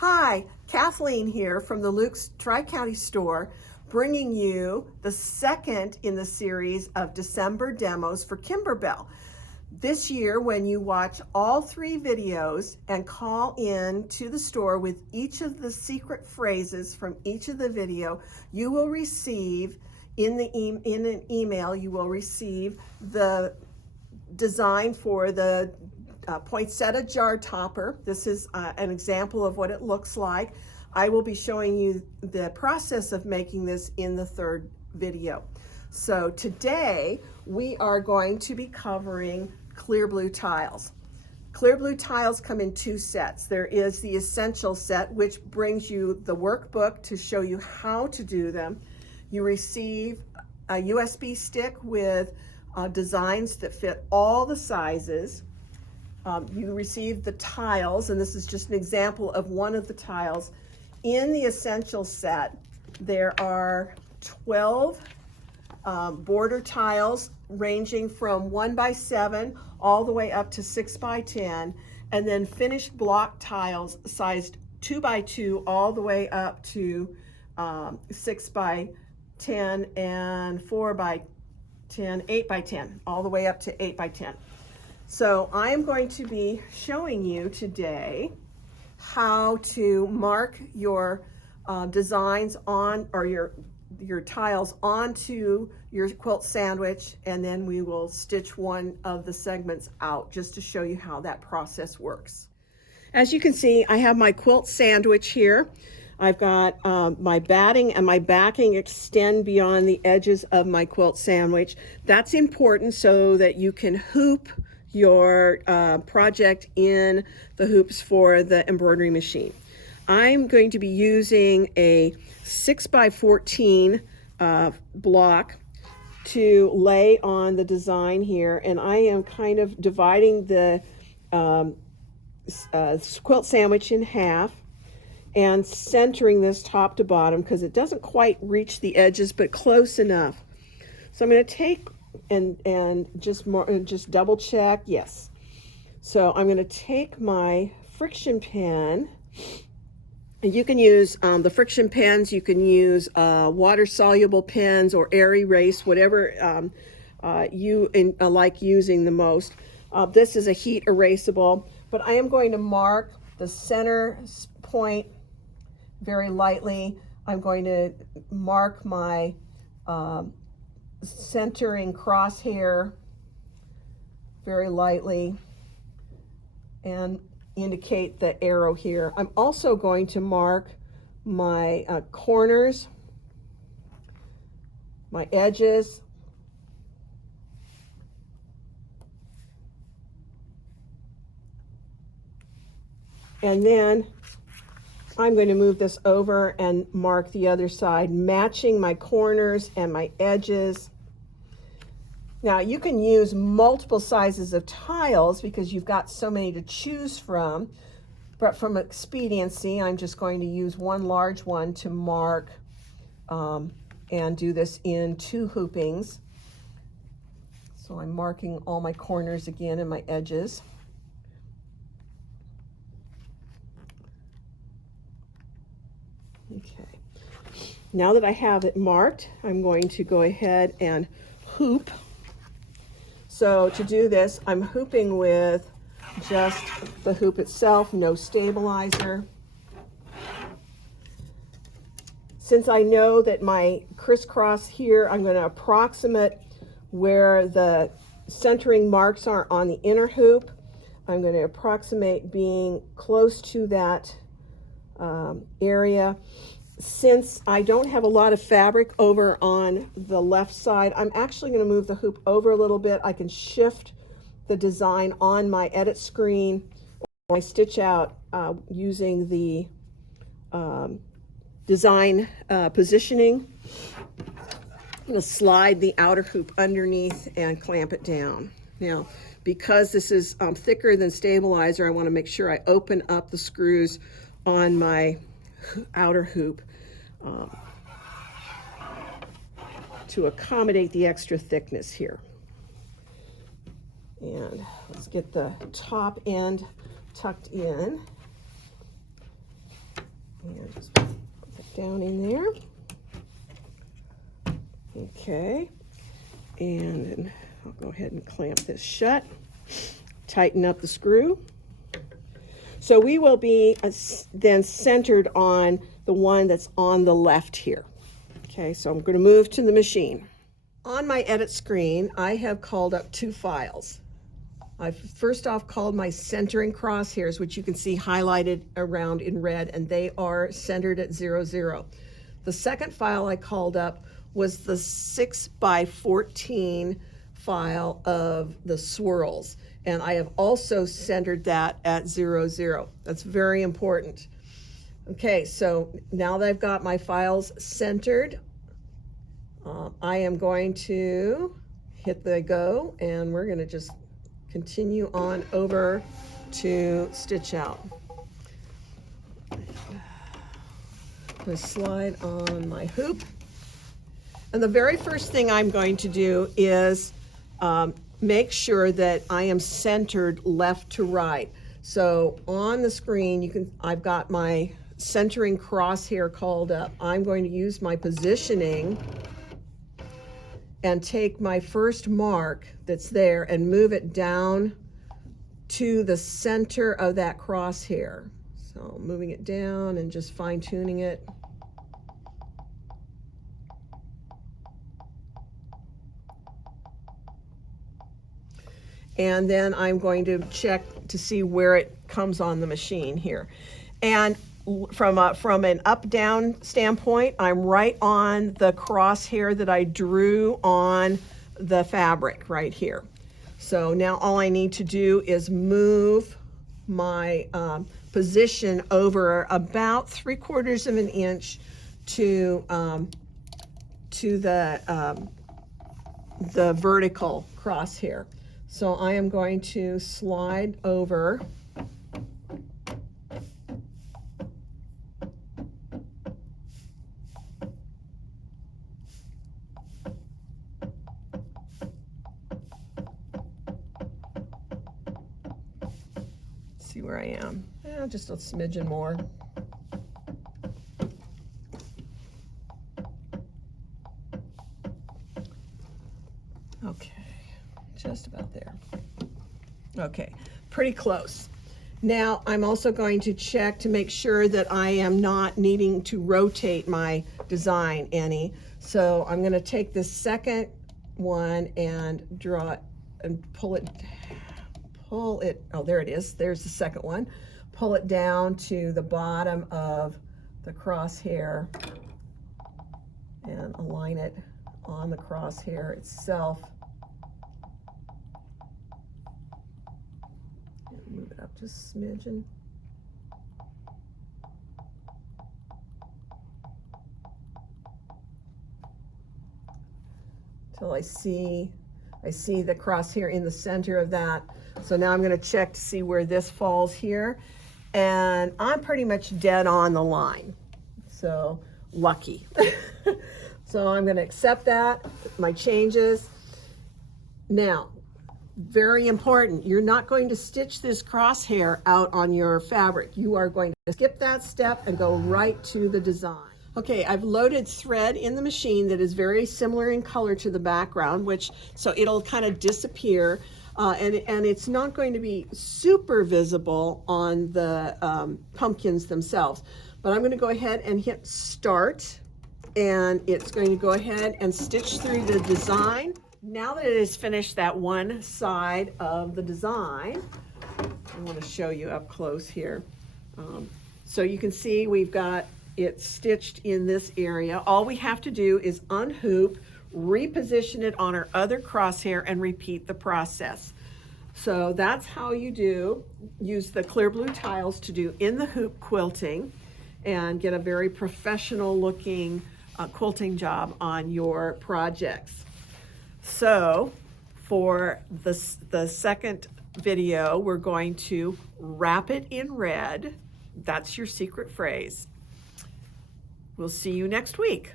Hi, Kathleen here from the Luke's Tri-County store, bringing you the second in the series of December demos for Kimberbell. This year, when you watch all 3 videos and call in to the store with each of the secret phrases from each of the video, you will receive in an email, you will receive the design for the Poinsettia Jar Topper. This is an example of what it looks like. I will be showing you the process of making this in the 3rd video. So today we are going to be covering clear blue tiles. Clear blue tiles come in 2 sets. There is the essential set, which brings you the workbook to show you how to do them. You receive a USB stick with designs that fit all the sizes. You receive the tiles, and this is just an example of one of the tiles. In the essential set, there are 12 border tiles ranging from 1 by 7 all the way up to 6 by 10, and then finished block tiles sized 2 by 2 all the way up to 6 by 10 and 4 by 10, 8 by 10, all the way up to 8 by 10. So I am going to be showing you today how to mark your designs on, or your tiles onto your quilt sandwich, and then we will stitch one of the segments out just to show you how that process works. As you can see, I have my quilt sandwich here. I've got my batting and my backing extend beyond the edges of my quilt sandwich. That's important so that you can hoop your project in the hoops for the embroidery machine. I'm going to be using a 6 by 14 block to lay on the design here, and I am kind of dividing the quilt sandwich in half and centering this top to bottom because it doesn't quite reach the edges, but close enough. So I'm going to take and just double check. Yes. So I'm going to take my friction pen, and you can use the friction pens. You can use water soluble pens or air erase, whatever you like using the most. This is a heat erasable, but I am going to mark the center point very lightly. I'm going to mark my centering crosshair very lightly and indicate the arrow here. I'm also going to mark my corners, my edges, and then I'm going to move this over and mark the other side, matching my corners and my edges. Now you can use multiple sizes of tiles because you've got so many to choose from, but from expediency, I'm just going to use one large one to mark and do this in 2 hoopings. So I'm marking all my corners again and my edges. Okay, now that I have it marked, I'm going to go ahead and hoop. So to do this, I'm hooping with just the hoop itself, no stabilizer. Since I know that my crisscross here, I'm going to approximate where the centering marks are on the inner hoop. I'm going to approximate being close to that area. Since I don't have a lot of fabric over on the left side, I'm actually going to move the hoop over a little bit. I can shift the design on my edit screen, or I stitch out using the design positioning. I'm going to slide the outer hoop underneath and clamp it down. Now, because this is thicker than stabilizer, I want to make sure I open up the screws on my outer hoop to accommodate the extra thickness here. And let's get the top end tucked in. And just put that down in there. Okay, and then I'll go ahead and clamp this shut. Tighten up the screw. So we will be then centered on the one that's on the left here. Okay, so I'm going to move to the machine. On my edit screen, I have called up two files. I've first off called my centering crosshairs, which you can see highlighted around in red, and they are centered at 0, 0. The second file I called up was the 6x14 file of the swirls, and I have also centered that at 0, 0. That's very important. Okay, so now that I've got my files centered, I am going to hit the go, and we're going to just continue on over to stitch out. I slide on my hoop, and the very first thing I'm going to do is make sure that I am centered left to right. So on the screen, I've got my centering crosshair called up. I'm going to use my positioning and take my first mark that's there and move it down to the center of that crosshair. So moving it down and just fine tuning it. And then I'm going to check to see where it comes on the machine here. And from an up-down standpoint, I'm right on the crosshair that I drew on the fabric right here. So now all I need to do is move my position over about 3/4 of an inch to the vertical crosshair. So I am going to slide over see where I am. Just a smidgen more. Okay, just about there. Okay, pretty close. Now I'm also going to check to make sure that I am not needing to rotate my design any. So I'm going to take this second one and draw it and pull it, oh, there it is. There's the second one. Pull it down to the bottom of the crosshair and align it on the crosshair itself. And move it up just a smidgen. Till I see the crosshair in the center of that. So now I'm going to check to see where this falls here. And I'm pretty much dead on the line. So lucky. So I'm going to accept that, my changes. Now, very important, you're not going to stitch this crosshair out on your fabric. You are going to skip that step and go right to the design. Okay, I've loaded thread in the machine that is very similar in color to the background, so it'll kind of disappear, and it's not going to be super visible on the pumpkins themselves. But I'm going to go ahead and hit start, and it's going to go ahead and stitch through the design. Now that it has finished that one side of the design, I want to show you up close here. So you can see we've got it stitched in this area. All we have to do is unhoop, reposition it on our other crosshair, and repeat the process. So that's how you use the clear blue tiles to do in the hoop quilting and get a very professional looking quilting job on your projects. So for the second video, we're going to wrap it in red. That's your secret phrase. We'll see you next week.